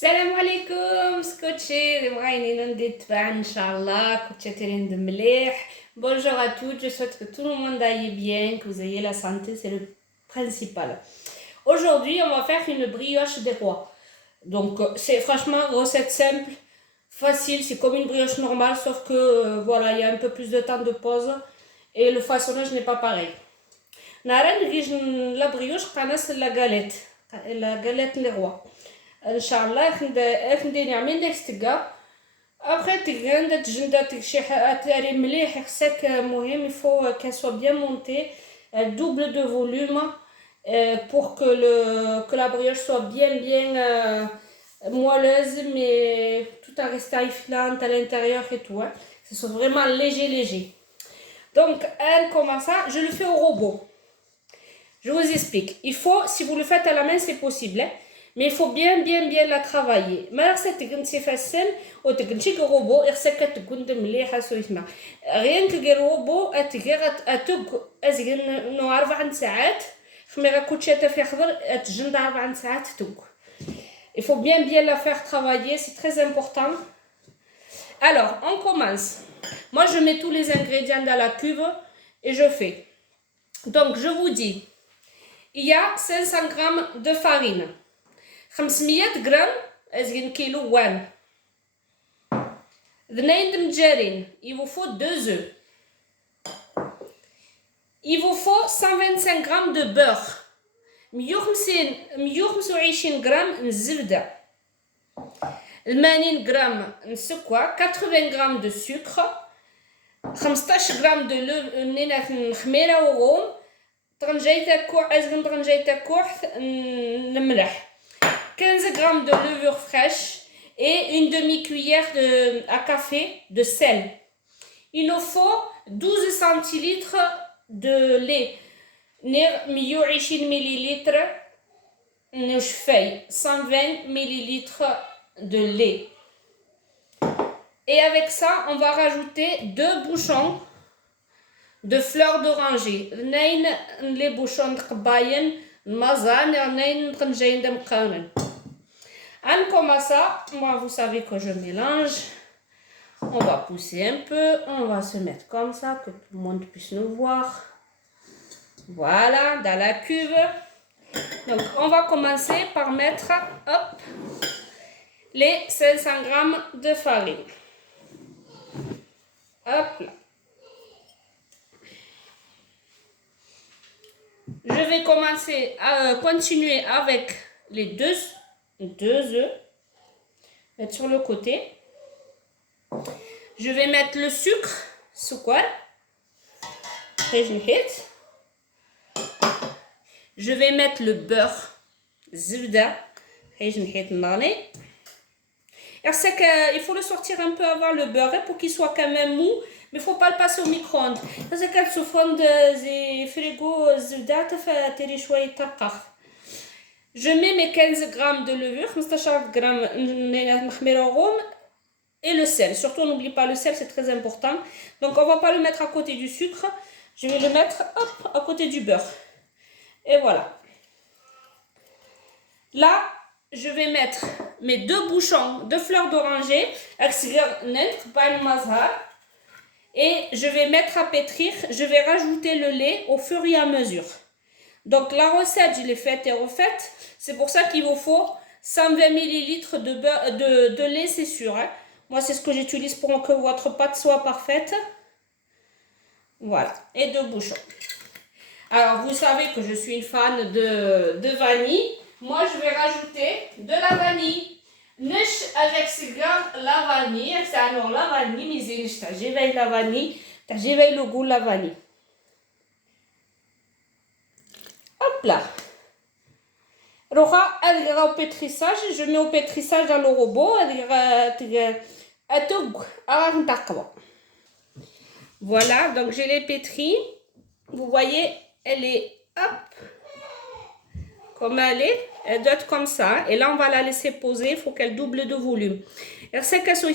السلام عليكم سكوتشي بغاينين نديتبع ان شاء الله كنتو تيرين مليح. Bonjour à toutes, je souhaite que tout le monde aille bien, que vous ayez la santé, c'est le principal. Aujourd'hui, on va faire une brioche des rois. Donc, c'est franchement recette simple, facile, c'est comme une brioche normale, sauf que voilà, il y a un peu plus de temps de pause et le façonnage n'est pas pareil. Nara la brioche, la galette des rois. Inch'Allah, خندي نعمل داك ستكا. Après, تقعد تجندات شي تاري مليح خصك مهم il faut qu'elle soit bien montée, elle double de volume pour que la brioche soit bien moelleuse mais tout en restant effilante à l'intérieur et tout. Hein. Que ce soit vraiment léger. Donc, comment ça, je le fais au robot. Je vous explique. Il faut, si vous le faites à la main, c'est possible. Hein. Mais il faut bien la travailler. ما خصك تكنتي فاسل وتكنتي كروبو خصك تكون مليحه سويتما غير كروبو ازغن نو 4 ساعات خميغا كوتشاتا في خضر تجند 4 ساعات توك. Il faut bien la faire travailler, c'est très important. Alors, on commence. Moi, je mets tous les ingrédients dans la cuve et je fais. Donc, je vous dis, il y a 500 grammes de farine. 500 غرام ازين كيلو وان 2 متجارين. Il vous faut 2 œufs. Il vous faut 125 grammes de beurre. 125 غرام من الزبدة. 80 غرام من السكر. 80 غرام de sucre. 15 غرام de خميرة وغوم. طرنجيتا كوع ازين طرنجيتا كوع الملح. 15 grammes de levure fraîche et une demi-cuillère à café de sel. Il nous faut 12 centilitres de lait. 120 millilitres نشفي 120 millilitres de lait. Et avec ça, on va rajouter 2 bouchons de fleurs d'oranger. Les bouchons de قباين المازان يعني طنجين دم قانون. Comme ça, moi vous savez que je mélange. On va pousser un peu, on va se mettre comme ça que tout le monde puisse nous voir. Voilà, dans la cuve. Donc on va commencer par mettre les 500 grammes de farine. Hop là. Je vais continuer avec les deux œufs. Mettre sur le côté. Je vais mettre le sucre. Je vais mettre le beurre. Zibda. Il faut le sortir un peu avant le beurre pour qu'il soit quand même mou. Mais il ne faut pas le passer au micro-ondes. Parce que sous fond de frigo, je mets mes 15 grammes de levure, 15 grammes et le sel. Surtout, n'oublie pas le sel, c'est très important. Donc, on ne va pas le mettre à côté du sucre. Je vais le mettre à côté du beurre. Et voilà. Là, je vais mettre mes 2 bouchons de fleurs d'oranger. Et je vais mettre à pétrir, je vais rajouter le lait au fur et à mesure. Donc la recette, je l'ai faite et refaite. C'est pour ça qu'il vous faut 120 millilitres de lait, c'est sûr. Hein. Moi, c'est ce que j'utilise pour que votre pâte soit parfaite. Voilà, et 2 bouchons. Alors, vous savez que je suis une fan de vanille. Moi, je vais rajouter de la vanille. نش avec cigare la vanille c'est alors la vanille مزيانش تعجبني la vanille تعجبني le goût la vanille. Hop là. روحا ادير au pétrissage, je mets au pétrissage dans le robot voilà, donc je l'ai pétri. Vous voyez, elle est comme elle doit être comme ça. Et là, on va la laisser poser. Il faut qu'elle double de volume. Alors, c'est qu'elle soit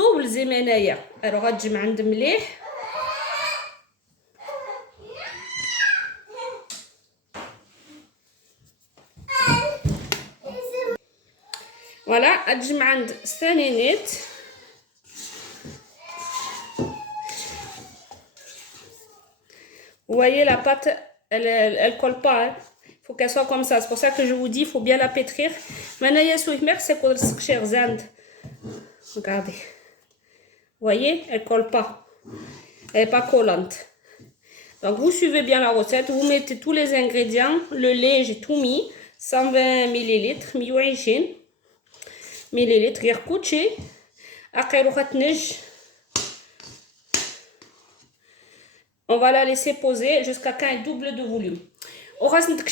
double زمانية. Alors, غتجمع عند مليح. Voilà, أجمع عند ثانينات. Vous voyez, la pâte, elle colle pas. Hein. Il faut qu'elle soit comme ça. C'est pour ça que je vous dis, il faut bien la pétrir. Maintenant, il y a c'est pour le regardez. Vous voyez, elle colle pas. Elle n'est pas collante. Donc, vous suivez bien la recette. Vous mettez tous les ingrédients. Le lait, j'ai tout mis. 120 ml. 120 ml. غير كوتشي. أقيرو خاتنج. On va la laisser poser jusqu'à quand elle double de volume. On va mettre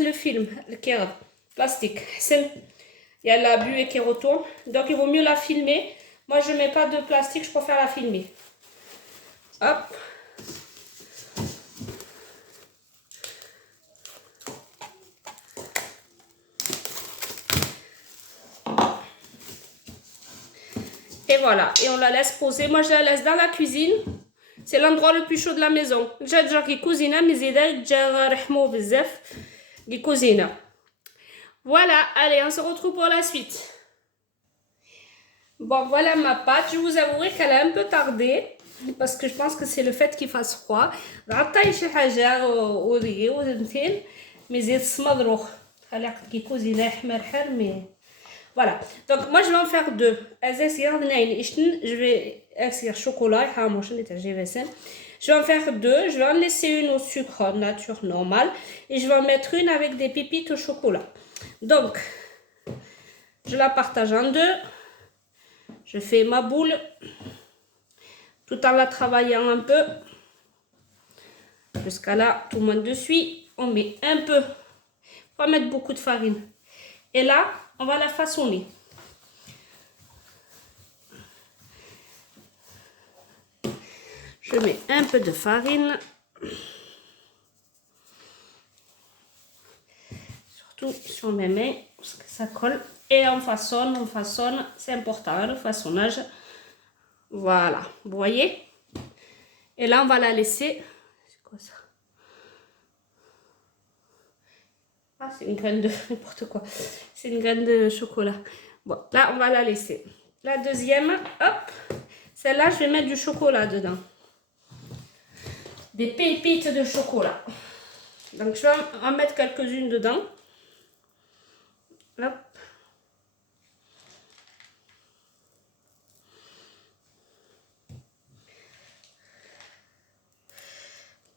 le film, le plastique. Il y a la buée qui retourne. Donc il vaut mieux la filmer. Moi je ne mets pas de plastique, je préfère la filmer. Hop. Et voilà. Et on la laisse poser. Moi je la laisse dans la cuisine. C'est l'endroit le plus chaud de la maison. Déjà qui cuisine, mais qui cuisine. Voilà, allez, on se retrouve pour la suite. Bon, voilà ma pâte. Je vous avouerai qu'elle a un peu tardé. Parce que je pense que c'est le fait qu'il fasse froid. Mais qui cuisine, mais... Voilà, donc moi je vais en faire deux. Je vais chocolat. Je vais en faire deux. Je vais en laisser une au sucre nature normal. Et je vais en mettre une avec des pépites au chocolat. Donc, je la partage en deux. Je fais ma boule. Tout en la travaillant un peu. Jusqu'à là, tout le monde de suite. On met un peu. On va mettre beaucoup de farine. Et là, on va la façonner. Je mets un peu de farine. Surtout sur mes mains, parce que ça colle. Et on façonne. C'est important, le façonnage. Voilà, vous voyez? Et là, on va la laisser. C'est quoi ça? Ah, c'est une graine de n'importe quoi. C'est une graine de chocolat. Bon, là, on va la laisser. La deuxième, hop. Celle-là, je vais mettre du chocolat dedans. Des pépites de chocolat. Donc, je vais en mettre quelques-unes dedans. Hop.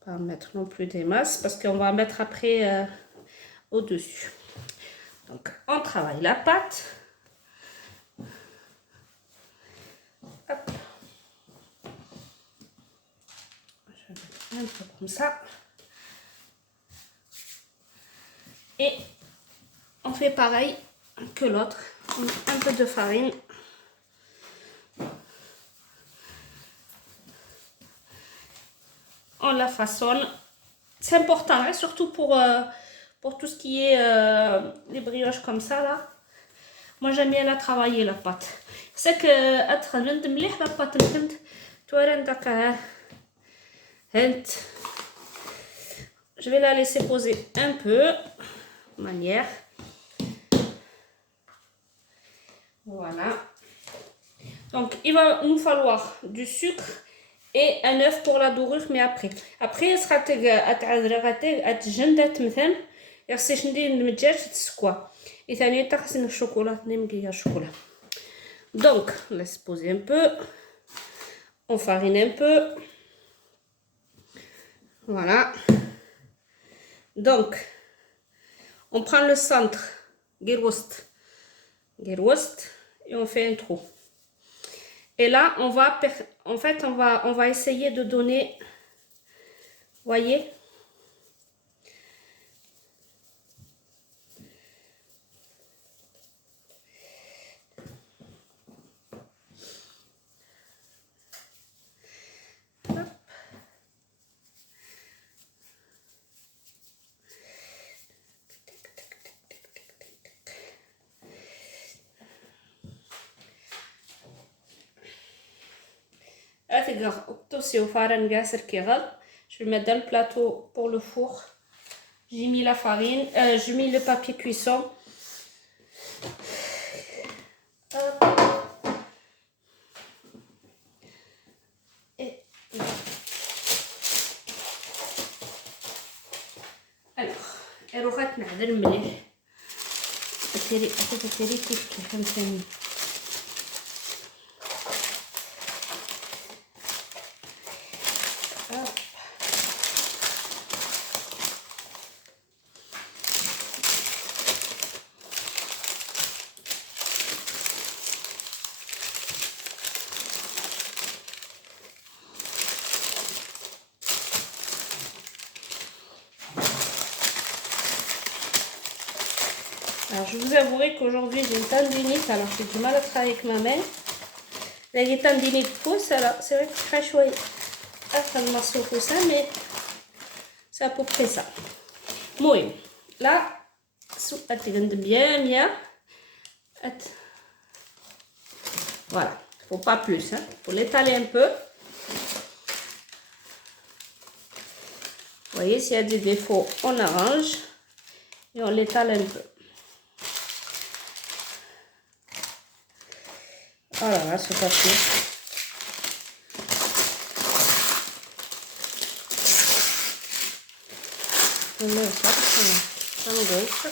Pas en mettre non plus des masses parce qu'on va en mettre après au-dessus. Donc, on travaille la pâte. Hop. Je vais mettre un peu comme ça. Et on fait pareil que l'autre. On met un peu de farine. On la façonne. C'est important, hein, surtout pour tout ce qui est les brioches comme ça là. Moi j'aime bien la travailler la pâte. C'est que la pâte je vais la laisser poser un peu de manière. Voilà. Donc il va nous falloir du sucre et un œuf pour la dorure, mais après elle sera et ça chocolat. Donc on laisse poser un peu, on farine un peu. Voilà. Donc on prend le centre girwost et on fait un trou. Et là, on va essayer de donner, voyez, je vais mettre dans le plateau pour le four. J'ai mis la farine, j'ai mis le papier cuisson. وغات نعذر مليح تيري كيف فهمتني. Alors je vous avouerai qu'aujourd'hui j'ai une tendinite, alors j'ai du mal à travailler avec ma main. Là j'ai tendinite fausse, alors c'est vrai que je suis chouette à faire le morceau comme ça, mais c'est à peu près ça. Moi, là, bien, voilà, il ne faut pas plus, hein. Il faut l'étaler un peu. Vous voyez, s'il y a des défauts, on arrange et on l'étale un peu. Voilà, c'est parti. On met ça en gauche.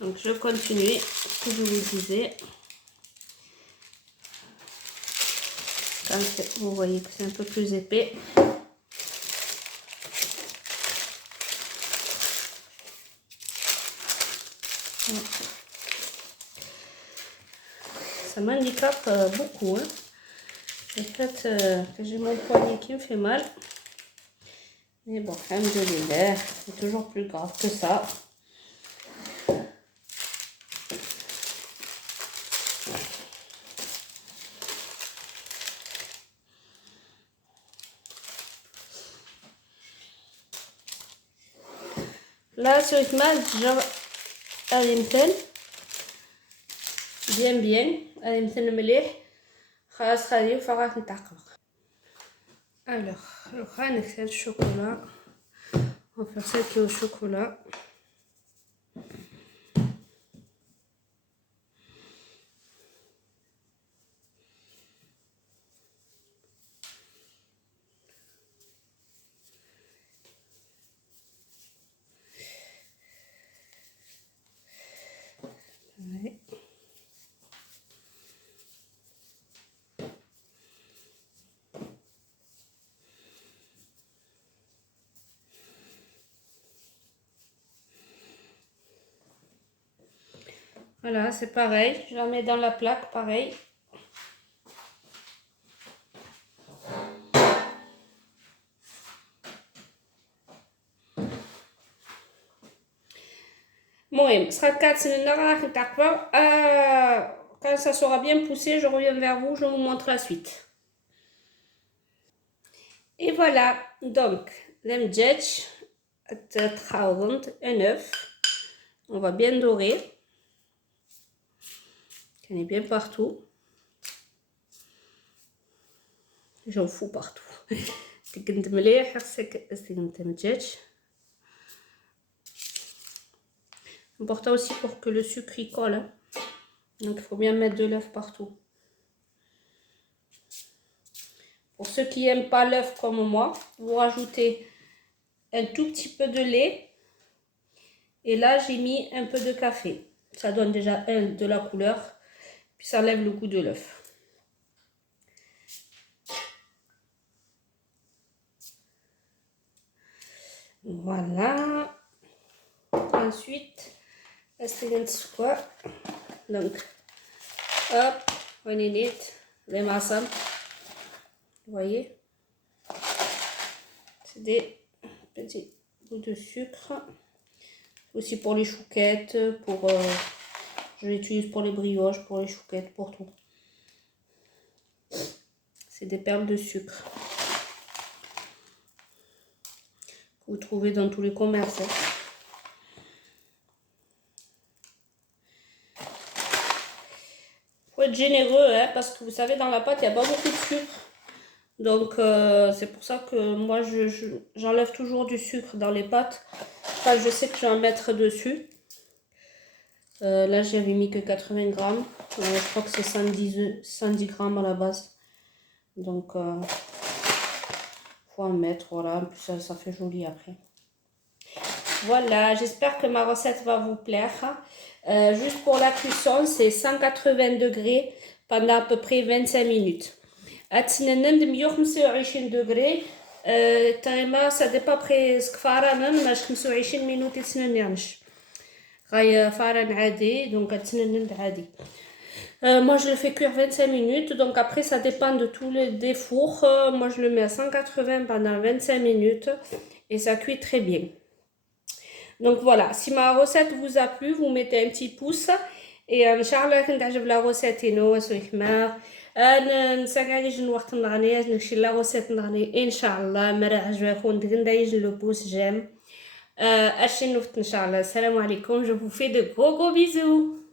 Donc je continue ce que je vous disais. Quand vous voyez que c'est un peu plus épais. Ça m'handicape beaucoup. Hein. Le fait que j'ai mon poignet qui me fait mal. Mais bon, alhamdoulilah, c'est toujours plus grave que ça. Là, sur le mal, genre, bien, alors, le chocolat, on va faire ça qui est au chocolat. Ouais. Voilà, c'est pareil, je la mets dans la plaque, pareil. Bon, quand ça sera bien poussé, je reviens vers vous, je vous montre la suite. Et voilà, donc, l'mdjetch, un œuf, on va bien dorer. Il est bien partout. J'en fous partout. Important aussi pour que le sucre y colle. Hein. Donc il faut bien mettre de l'œuf partout. Pour ceux qui n'aiment pas l'œuf comme moi, vous rajoutez un tout petit peu de lait. Et là, j'ai mis un peu de café. Ça donne déjà de la couleur. Puis ça enlève le goût de l'œuf. Voilà. Ensuite, c'est quoi? Donc, hop, on est les massas. Vous voyez? C'est des petits bouts de sucre. Aussi pour les chouquettes, je l'utilise pour les brioches, pour les chouquettes, pour tout. C'est des perles de sucre. Que vous trouvez dans tous les commerces. Hein. Faut être généreux, hein, parce que vous savez, dans la pâte, il n'y a pas beaucoup de sucre. Donc, c'est pour ça que moi, j'enlève toujours du sucre dans les pâtes. Enfin, je sais que je vais en mettre dessus. Là, j'avais mis que 80 grammes. Je crois que c'est 110 grammes à la base. Donc, faut en mettre, voilà. En plus, ça fait joli après. Voilà, j'espère que ma recette va vous plaire. Juste pour la cuisson, c'est 180 degrés pendant à peu près 25 minutes. أتسنن 125 degrés. تايما ça dépend presque فاران ماش 25 minutes يتسننيش. غاي فاران عادي دونك أتسنن عادي. Moi je le fais cuire 25 minutes, donc après ça dépend de tous les des fours. Moi je le mets à 180 pendant 25 minutes et ça cuit très bien. Donc voilà, si ma recette vous a plu, vous mettez un petit pouce et Inch'Allah كنت عجب la recette إنه سويحمار نساقعيش الوقت نغني نكشي la recette نغني إن شاء الله مرا عجبكم دايج le pouce j'aime. أشي نفت إن شاء الله. السلام عليكم, je vous fais de gros bisous.